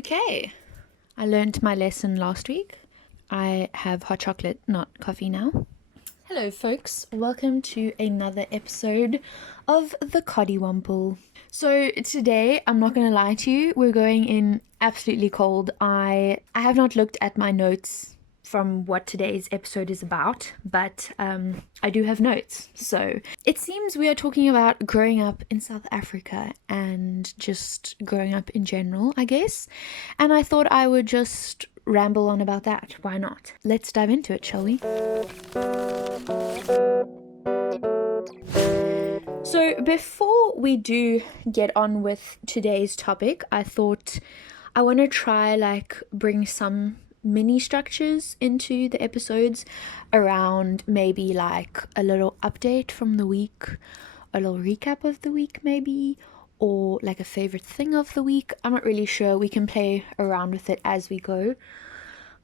Okay, I learned my lesson last week. I have hot chocolate, not coffee now. Hello folks, welcome to another episode of the Coddiwomple. So today, I'm not going to lie to you, we're going in absolutely cold. I have not looked at my notes from what today's episode is about, but I do have notes. So it seems we are talking about growing up in South Africa and just growing up in general, I guess. And I thought I would just ramble on about that. Why not? Let's dive into it, shall we? So before we do get on with today's topic, I thought I want to try bring some mini structures into the episodes around maybe like a little update from the week, a little recap of the week maybe, or like a favorite thing of the week. I'm not really sure. We can play around with it as we go.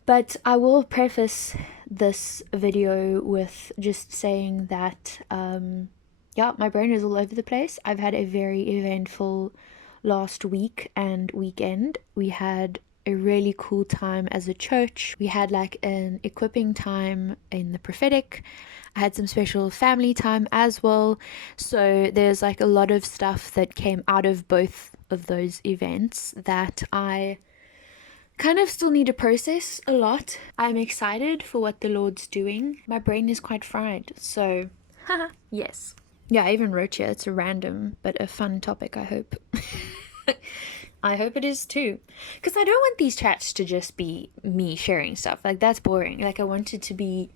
But I will preface this video with just saying that, my brain is all over the place. I've had a very eventful last week and weekend. We had a really cool time as a church. We had like an equipping time in the prophetic. I had some special family time as well. So there's like a lot of stuff that came out of both of those events that I kind of still need to process a lot. I'm excited for what the Lord's doing. My brain is quite fried, so yes. Yeah, I even wrote here, it's a random but a fun topic, I hope. I hope it is too. Because I don't want these chats to just be me sharing stuff. Like, that's boring. Like, I want it to be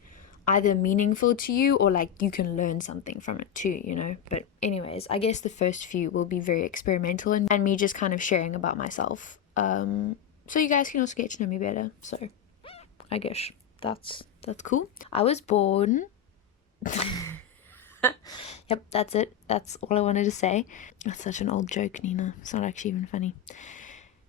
either meaningful to you or like you can learn something from it too, you know? But anyways, I guess the first few will be very experimental and me just kind of sharing about myself. So you guys can also get to know me better. So I guess that's cool. I was born... Yep, that's it. That's all I wanted to say. That's such an old joke, Nina. It's not actually even funny.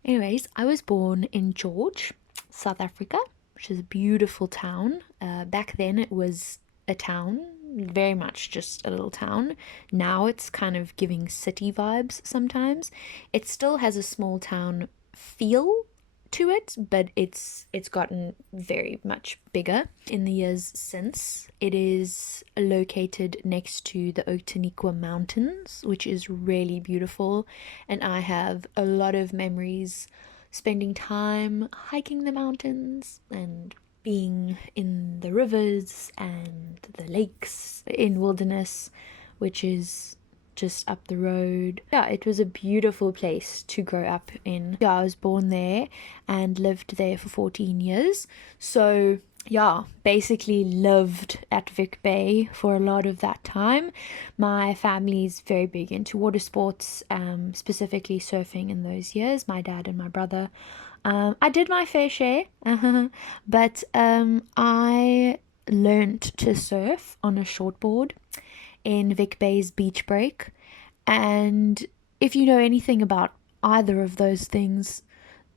Anyways, I was born in George, South Africa, which is a beautiful town. Back then it was a town, very much just a little town. Now it's kind of giving city vibes sometimes. It still has a small town feel to it, but it's gotten very much bigger in the years since. It is located next to the Coddiwomple Mountains, which is really beautiful, and I have a lot of memories spending time hiking the mountains and being in the rivers and the lakes in wilderness, which is just up the road. Yeah, it was a beautiful place to grow up in. Yeah, I was born there and lived there for 14 years. So yeah, basically lived at Vic Bay for a lot of that time. My family's very big into water sports, specifically surfing in those years, my dad and my brother. I did my fair share, but I learned to surf on a shortboard in Vic Bay's beach break. And if you know anything about either of those things,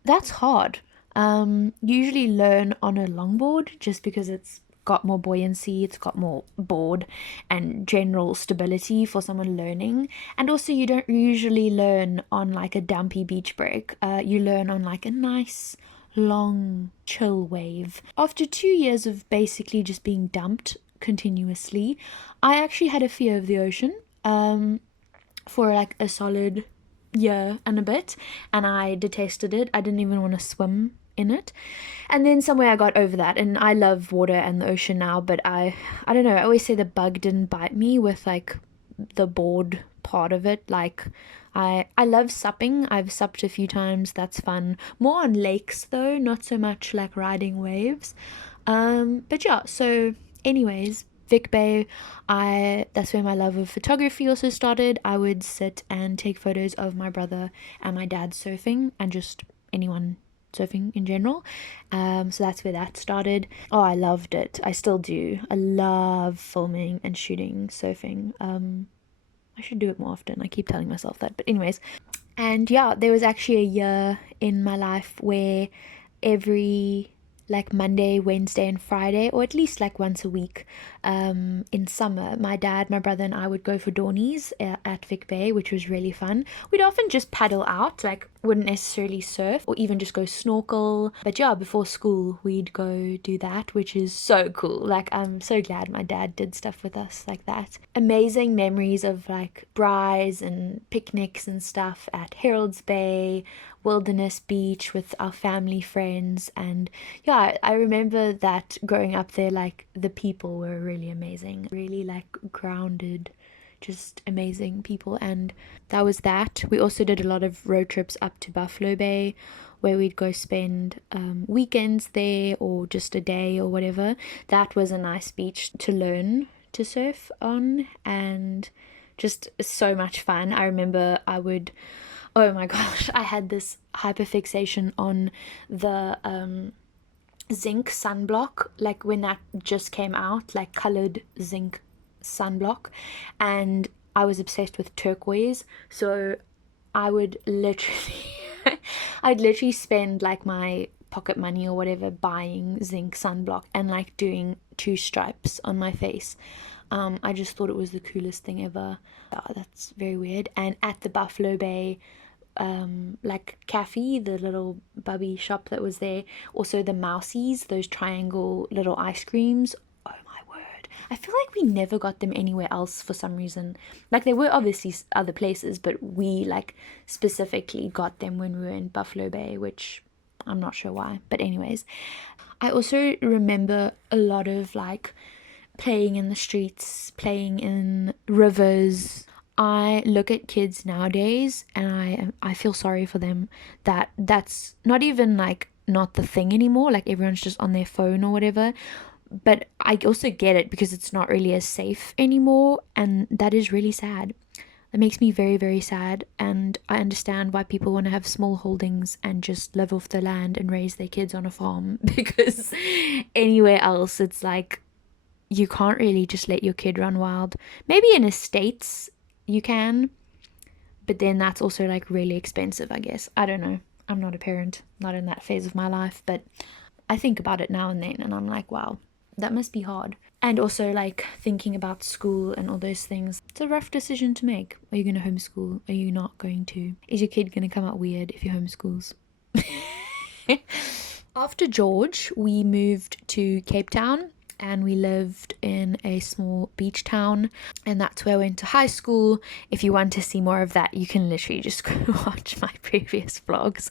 that's hard. Usually learn on a longboard just because it's got more buoyancy, it's got more board and general stability for someone learning. And also you don't usually learn on like a dumpy beach break. You learn on like a nice long chill wave. After 2 years of basically just being dumped continuously, I actually had a fear of the ocean for like a solid year and a bit, and I detested it. I didn't even want to swim in it. And then somewhere I got over that, and I love water and the ocean now, but I don't know, I always say the bug didn't bite me with like the board part of it. Like I love supping. I've supped a few times, that's fun. More on lakes though, not so much like riding waves. But yeah, so anyways, Vic Bay, that's where my love of photography also started. I would sit and take photos of my brother and my dad surfing and just anyone surfing in general. So that's where that started. Oh, I loved it. I still do. I love filming and shooting surfing. I should do it more often. I keep telling myself that. But anyways, and yeah, there was actually a year in my life where every like Monday, Wednesday and Friday, or at least like once a week, in summer, my dad, my brother, and I would go for Dornies at Vic Bay, which was really fun. We'd often just paddle out, like wouldn't necessarily surf or even just go snorkel. But yeah, before school, we'd go do that, which is so cool. Like, I'm so glad my dad did stuff with us like that. Amazing memories of like braais and picnics and stuff at Herald's Bay, Wilderness Beach with our family friends. And yeah, I remember that growing up there, like the people were really amazing, really like grounded, just amazing people. And that was that. We also did a lot of road trips up to Buffalo Bay where we'd go spend weekends there or just a day or whatever. That was a nice beach to learn to surf on, and just so much fun. I remember I would, oh my gosh, I had this hyperfixation on the zinc sunblock, like when that just came out, like colored zinc sunblock, and I was obsessed with turquoise. So I would literally I'd literally spend like my pocket money or whatever buying zinc sunblock and like doing 2 stripes on my face. I just thought it was the coolest thing ever. Oh, that's very weird. And at the Buffalo Bay like cafe, the little bubby shop that was there, also the Mousies, those triangle little ice creams. Oh my word, I feel like we never got them anywhere else for some reason. Like, there were obviously other places, but we like specifically got them when we were in Buffalo Bay, which I'm not sure why. But anyways, I also remember a lot of like playing in the streets, playing in rivers. I look at kids nowadays and I feel sorry for them, that that's not even like not the thing anymore, like everyone's just on their phone or whatever. But I also get it because it's not really as safe anymore, and that is really sad. It makes me very, very sad, and I understand why people want to have small holdings and just live off the land and raise their kids on a farm because anywhere else it's like you can't really just let your kid run wild. Maybe in estates you can, but then that's also like really expensive, I guess. I don't know. I'm not a parent, not in that phase of my life, but I think about it now and then and I'm like, wow, that must be hard. And also like thinking about school and all those things. It's a rough decision to make. Are you going to homeschool? Are you not going to? Is your kid going to come out weird if you homeschools? After George, we moved to Cape Town and we lived in a small beach town, and that's where I went to high school. If you want to see more of that, you can literally just go watch my previous vlogs.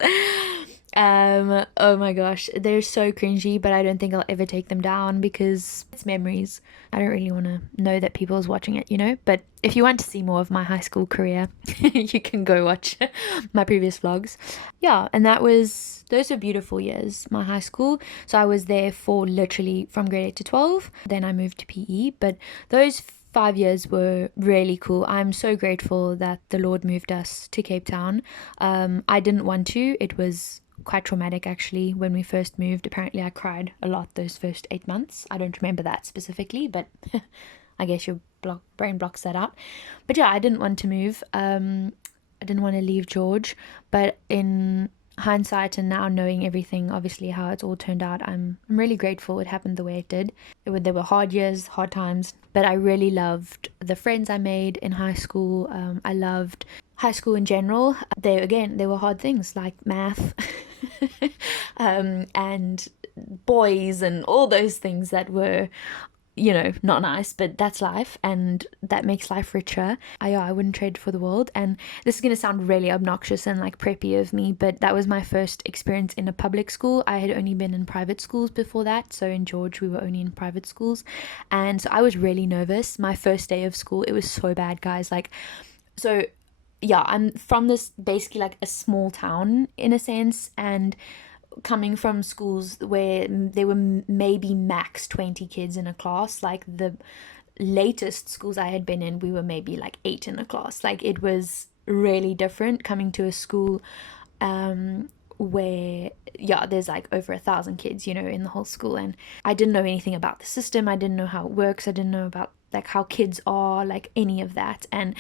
Oh my gosh, they're so cringy, but I don't think I'll ever take them down because it's memories. I don't really want to know that people is watching it, you know. But if you want to see more of my high school career, you can go watch my previous vlogs. Yeah, and those were beautiful years, my high school. So I was there for literally from grade 8 to 12. Then I moved to PE, but those 5 years were really cool. I'm so grateful that the Lord moved us to Cape Town. I didn't want to. It was quite traumatic actually when we first moved. Apparently I cried a lot those first 8 months. I don't remember that specifically, but I guess your brain blocks that out. But yeah, I didn't want to move. I didn't want to leave George, but in hindsight and now knowing everything, obviously how it's all turned out, I'm really grateful it happened the way it did. There were hard years, hard times, but I really loved the friends I made in high school. I loved high school in general. There were hard things like math and boys and all those things that were, not nice, but that's life and that makes life richer. I wouldn't trade for the world. And this is going to sound really obnoxious and like preppy of me, but that was my first experience in a public school. I had only been in private schools before that. So in George, we were only in private schools. And so I was really nervous. My first day of school, it was so bad, guys. So yeah, I'm from this basically like a small town in a sense, and coming from schools where there were maybe max 20 kids in a class, like the latest schools I had been in, we were maybe like 8 in a class. Like, it was really different coming to a school where there's like over 1,000 kids, in the whole school, and I didn't know anything about the system. I didn't know how it works. I didn't know about like how kids are, like any of that. And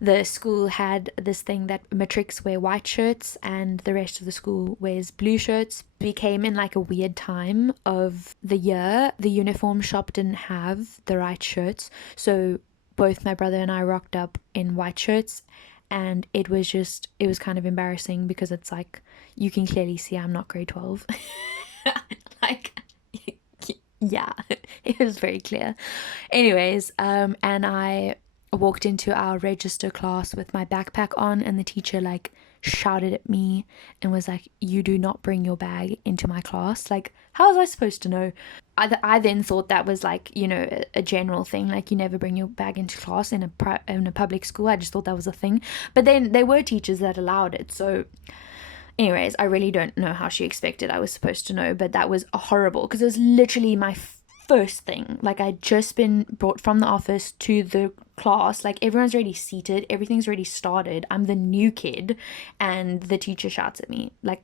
the school had this thing that matrics wear white shirts and the rest of the school wears blue shirts. We came in like a weird time of the year. The uniform shop didn't have the right shirts, so both my brother and I rocked up in white shirts, and it was kind of embarrassing because it's like you can clearly see I'm not grade 12. Like, yeah, it was very clear. Anyways, and I walked into our register class with my backpack on, and the teacher like shouted at me and was like, "You do not bring your bag into my class." Like, how was I supposed to know? I then thought that was like, you know, a general thing, like you never bring your bag into class in a public school. I just thought that was a thing. But then there were teachers that allowed it. So anyways, I really don't know how she expected I was supposed to know, but that was horrible because it was literally my first thing. Like, I'd just been brought from the office to the class, like everyone's already seated, everything's already started, I'm the new kid, and the teacher shouts at me like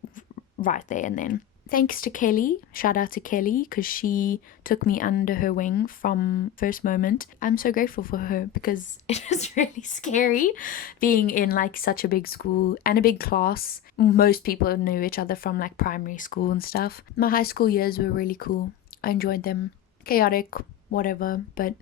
right there and then. Thanks to Kelly, shout out to Kelly, because she took me under her wing from first moment. I'm so grateful for her because it was really scary being in like such a big school and a big class. Most people knew each other from like primary school and stuff. My high school years were really cool. I enjoyed them. Chaotic, whatever, but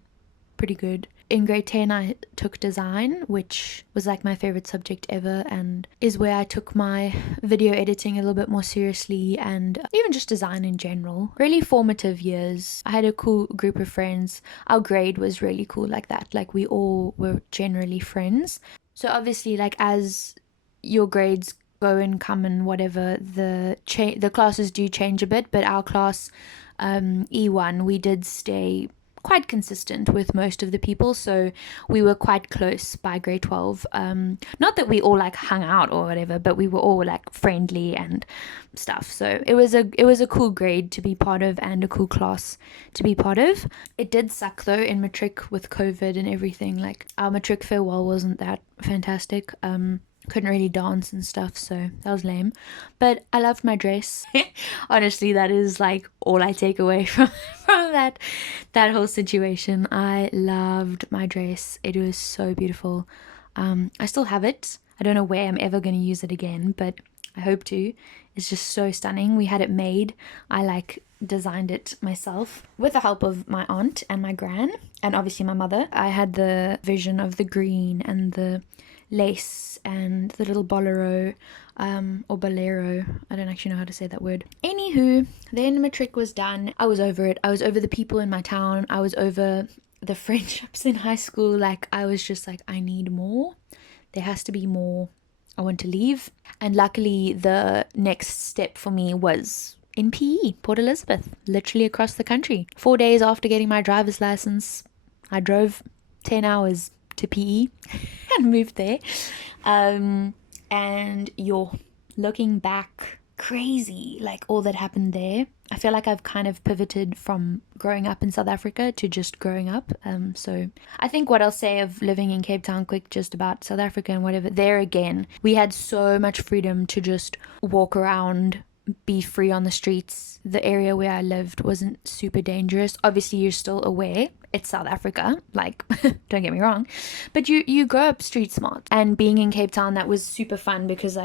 pretty good. In grade 10, I took design, which was like my favorite subject ever, and is where I took my video editing a little bit more seriously, and even just design in general. Really formative years. I had a cool group of friends. Our grade was really cool like that. Like, we all were generally friends. So obviously, like, as your grades go and come and whatever, the classes do change a bit, but our class, E1, we did stay quite consistent with most of the people, so we were quite close by grade 12. Not that we all like hung out or whatever, but we were all like friendly and stuff. So it was a cool grade to be part of and a cool class to be part of. It did suck though in matric with COVID and everything. Like, our matric farewell wasn't that fantastic. Couldn't really dance and stuff, so that was lame, but I loved my dress. Honestly, that is like all I take away from that whole situation. I loved my dress. It was so beautiful. I still have it. I don't know where I'm ever going to use it again, but I hope to. It's just so stunning. We had it made. I like designed it myself with the help of my aunt and my gran, and obviously my mother. I had the vision of the green and the lace and the little bolero, or bolero, I don't actually know how to say that word. Anywho, then matric was done. I was over it. I was over the people in my town. I was over the friendships in high school. Like, I was just like, I need more. There has to be more. I want to leave. And luckily, the next step for me was in PE, Port Elizabeth, literally across the country. 4 days after getting my driver's license, I drove 10 hours to PE and moved there. And you're looking back, crazy, like all that happened there. I feel like I've kind of pivoted from growing up in South Africa to just growing up. So I think what I'll say of living in Cape Town, quick, just about South Africa and whatever, there again, we had so much freedom to just walk around, be free on the streets. The area where I lived wasn't super dangerous. Obviously, you're still aware it's South Africa, like, don't get me wrong, but you grow up street smart. And being in Cape Town, that was super fun because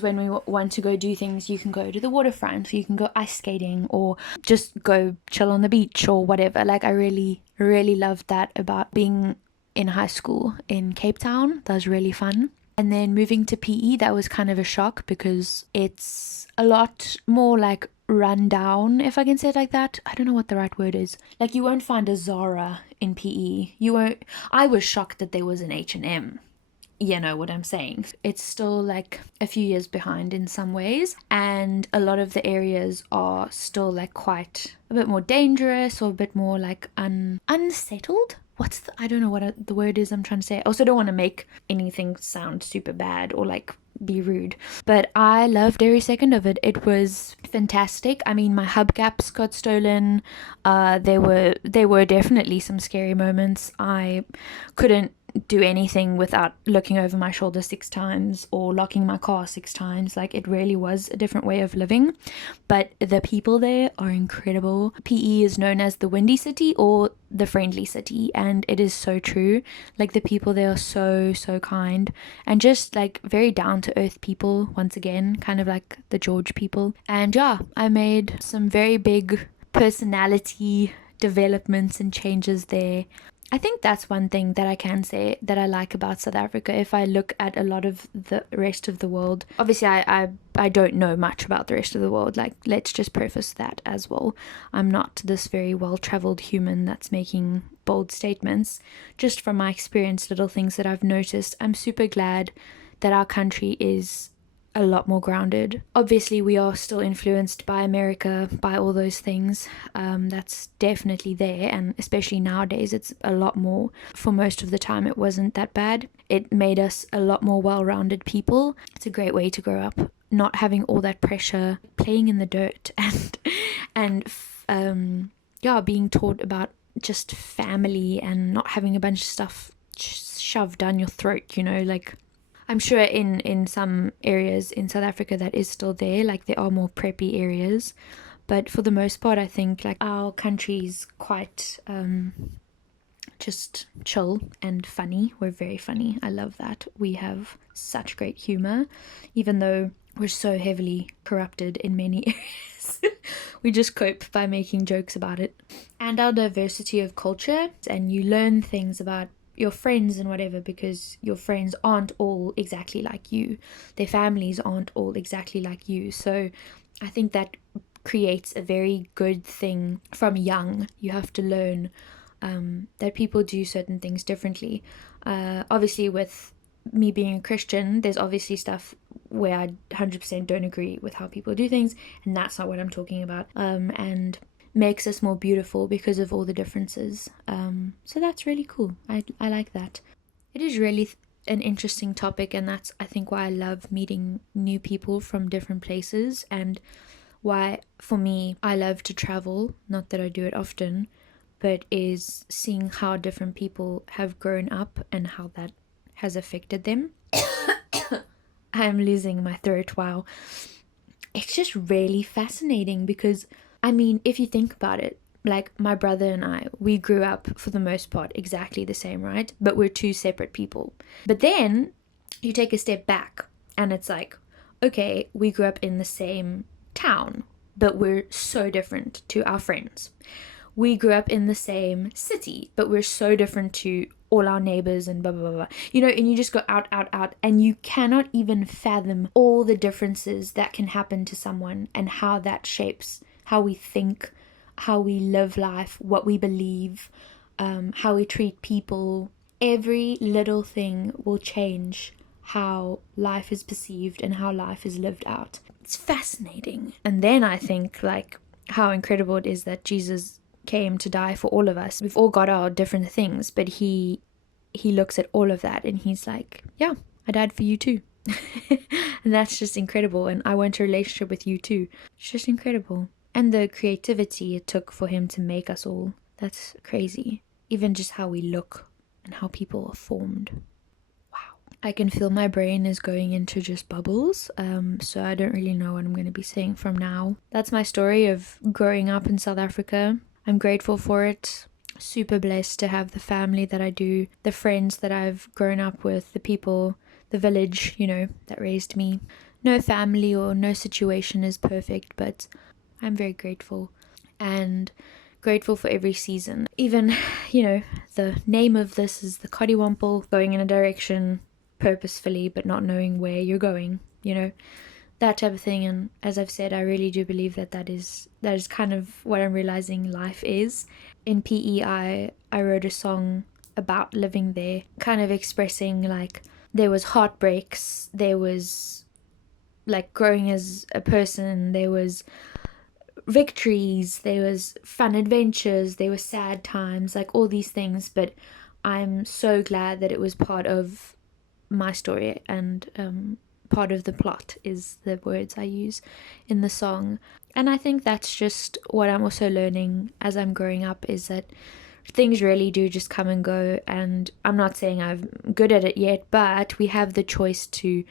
when we want to go do things, you can go to the waterfront, or you can go ice skating, or just go chill on the beach or whatever. Like, I really, really loved that about being in high school in Cape Town. That was really fun. And then moving to PE, that was kind of a shock because it's a lot more like run down, if I can say it like that. I don't know what the right word is. Like, you won't find a Zara in PE. You won't. I was shocked that there was an H&M. You know what I'm saying? It's still like a few years behind in some ways, and a lot of the areas are still like quite a bit more dangerous, or a bit more like unsettled. I don't know what the word is I'm trying to say. I also don't want to make anything sound super bad or like be rude, but I loved every second of it. It was fantastic. I mean, my hubcaps got stolen. There were definitely some scary moments. I couldn't do anything without looking over my shoulder 6 times or locking my car 6 times. Like, it really was a different way of living. But the people there are incredible. PE is known as the Windy City or the Friendly City, and it is so true. Like, the people there are so kind, and just like very down to earth people, once again, kind of like the George people. And yeah, I made some very big personality developments and changes there. I think that's one thing that I can say that I like about South Africa. If I look at a lot of the rest of the world, obviously I don't know much about the rest of the world. Like, let's just preface that as well. I'm not this very well-traveled human that's making bold statements. Just from my experience, little things that I've noticed, I'm super glad that our country is a lot more grounded. Obviously, we are still influenced by America, by all those things. That's definitely there, and especially nowadays, it's a lot more. For most of the time, it wasn't that bad. It made us a lot more well-rounded people. It's a great way to grow up, not having all that pressure, playing in the dirt, and yeah, being taught about just family and not having a bunch of stuff shoved down your throat, you know, like. I'm sure in some areas in South Africa that is still there, like there are more preppy areas, but for the most part I think like our country's quite just chill and funny. We're very funny. I love that. We have such great humor, even though we're so heavily corrupted in many areas. We just cope by making jokes about it. And our diversity of culture, and you learn things about your friends and whatever, because your friends aren't all exactly like you, their families aren't all exactly like you. So I think that creates a very good thing from young. You have to learn that people do certain things differently. Obviously, with me being a Christian, there's obviously stuff where I 100% don't agree with how people do things, and that's not what I'm talking about. And makes us more beautiful because of all the differences. So that's really cool. I like that. It is really an interesting topic, and that's, I think, why I love meeting new people from different places, and why, for me, I love to travel. Not that I do it often, but is seeing how different people have grown up and how that has affected them. I'm losing my throat. Wow. It's just really fascinating because, I mean, if you think about it, like my brother and I, we grew up for the most part exactly the same, right? But we're two separate people. But then you take a step back and it's like, okay, we grew up in the same town, but we're so different to our friends. We grew up in the same city, but we're so different to all our neighbors and blah, blah, blah, blah. You know, and you just go out, and you cannot even fathom all the differences that can happen to someone and how that shapes how we think, how we live life, what we believe, how we treat people. Every little thing will change how life is perceived and how life is lived out. It's fascinating. And then I think like how incredible it is that Jesus came to die for all of us. We've all got our different things, but he looks at all of that and he's like, yeah, I died for you too. And that's just incredible. And I want a relationship with you too. It's just incredible. And the creativity it took for him to make us all, that's crazy. Even just how we look and how people are formed. Wow. I can feel my brain is going into just bubbles, so I don't really know what I'm going to be saying from now. That's my story of growing up in South Africa. I'm grateful for it. Super blessed to have the family that I do, the friends that I've grown up with, the people, the village, you know, that raised me. No family or no situation is perfect, but I'm very grateful, and grateful for every season. Even, you know, the name of this is the Coddiwomple, going in a direction purposefully but not knowing where you're going, you know, that type of thing. And as I've said, I really do believe that is kind of what I'm realizing life is. In PE, I wrote a song about living there, kind of expressing like there was heartbreaks, there was like growing as a person, there was victories, there was fun adventures, there were sad times, like all these things. But I'm so glad that it was part of my story, and part of the plot is the words I use in the song. And I think that's just what I'm also learning as I'm growing up, is that things really do just come and go, and I'm not saying I'm good at it yet, but we have the choice to,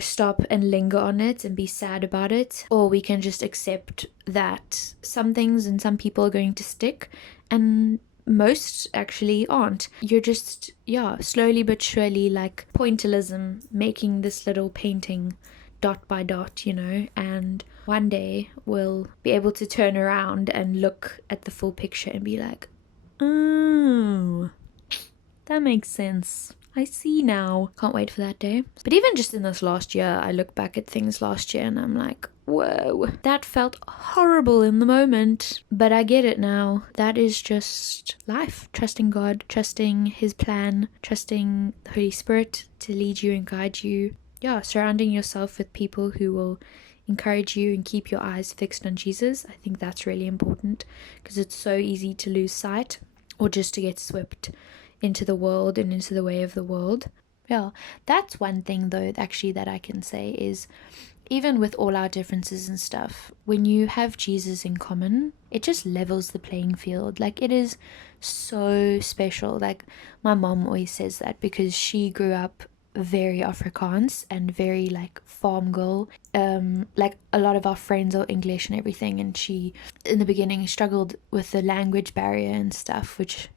stop and linger on it and be sad about it, or we can just accept that some things and some people are going to stick and most actually aren't. You're just, slowly but surely, like pointillism, making this little painting dot by dot, and one day we'll be able to turn around and look at the full picture and be like, oh, that makes sense. I see now. Can't wait for that day. But even just in this last year, I look back at things last year and I'm like, whoa, that felt horrible in the moment, but I get it now. That is just life. Trusting God, trusting His plan, trusting the Holy Spirit to lead you and guide you. Surrounding yourself with people who will encourage you and keep your eyes fixed on Jesus. I think that's really important, because it's so easy to lose sight or just to get swept into the world and into the way of the world. That's one thing though, actually, that I can say is, even with all our differences and stuff, when you have Jesus in common, it just levels the playing field. Like, it is so special. Like, my mom always says that, because she grew up very Afrikaans and very like farm girl. Like, a lot of our friends are English and everything, and she in the beginning struggled with the language barrier and stuff, which,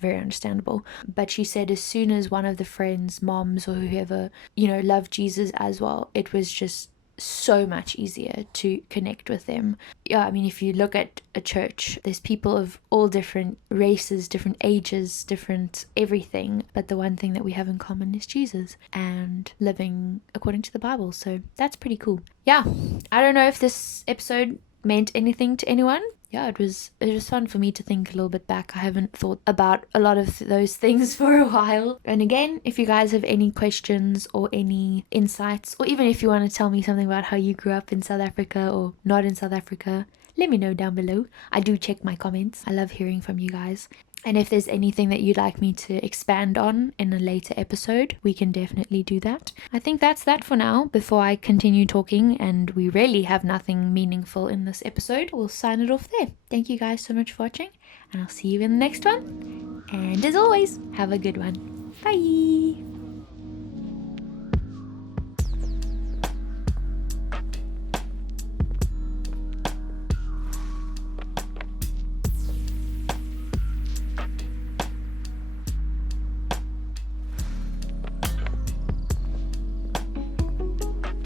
very understandable. But she said as soon as one of the friends' moms or whoever, loved Jesus as well, it was just so much easier to connect with them. I mean, if you look at a church, there's people of all different races, different ages, different everything, but the one thing that we have in common is Jesus and living according to the Bible. So that's pretty cool. I don't know if this episode meant anything to anyone. It was fun for me to think a little bit back. I haven't thought about a lot of those things for a while. And again, if you guys have any questions or any insights, or even if you want to tell me something about how you grew up in South Africa or not in South Africa, let me know down below. I do check my comments. I love hearing from you guys. And if there's anything that you'd like me to expand on in a later episode, we can definitely do that. I think that's that for now. Before I continue talking and we really have nothing meaningful in this episode, we'll sign it off there. Thank you guys so much for watching, and I'll see you in the next one. And as always, have a good one. Bye!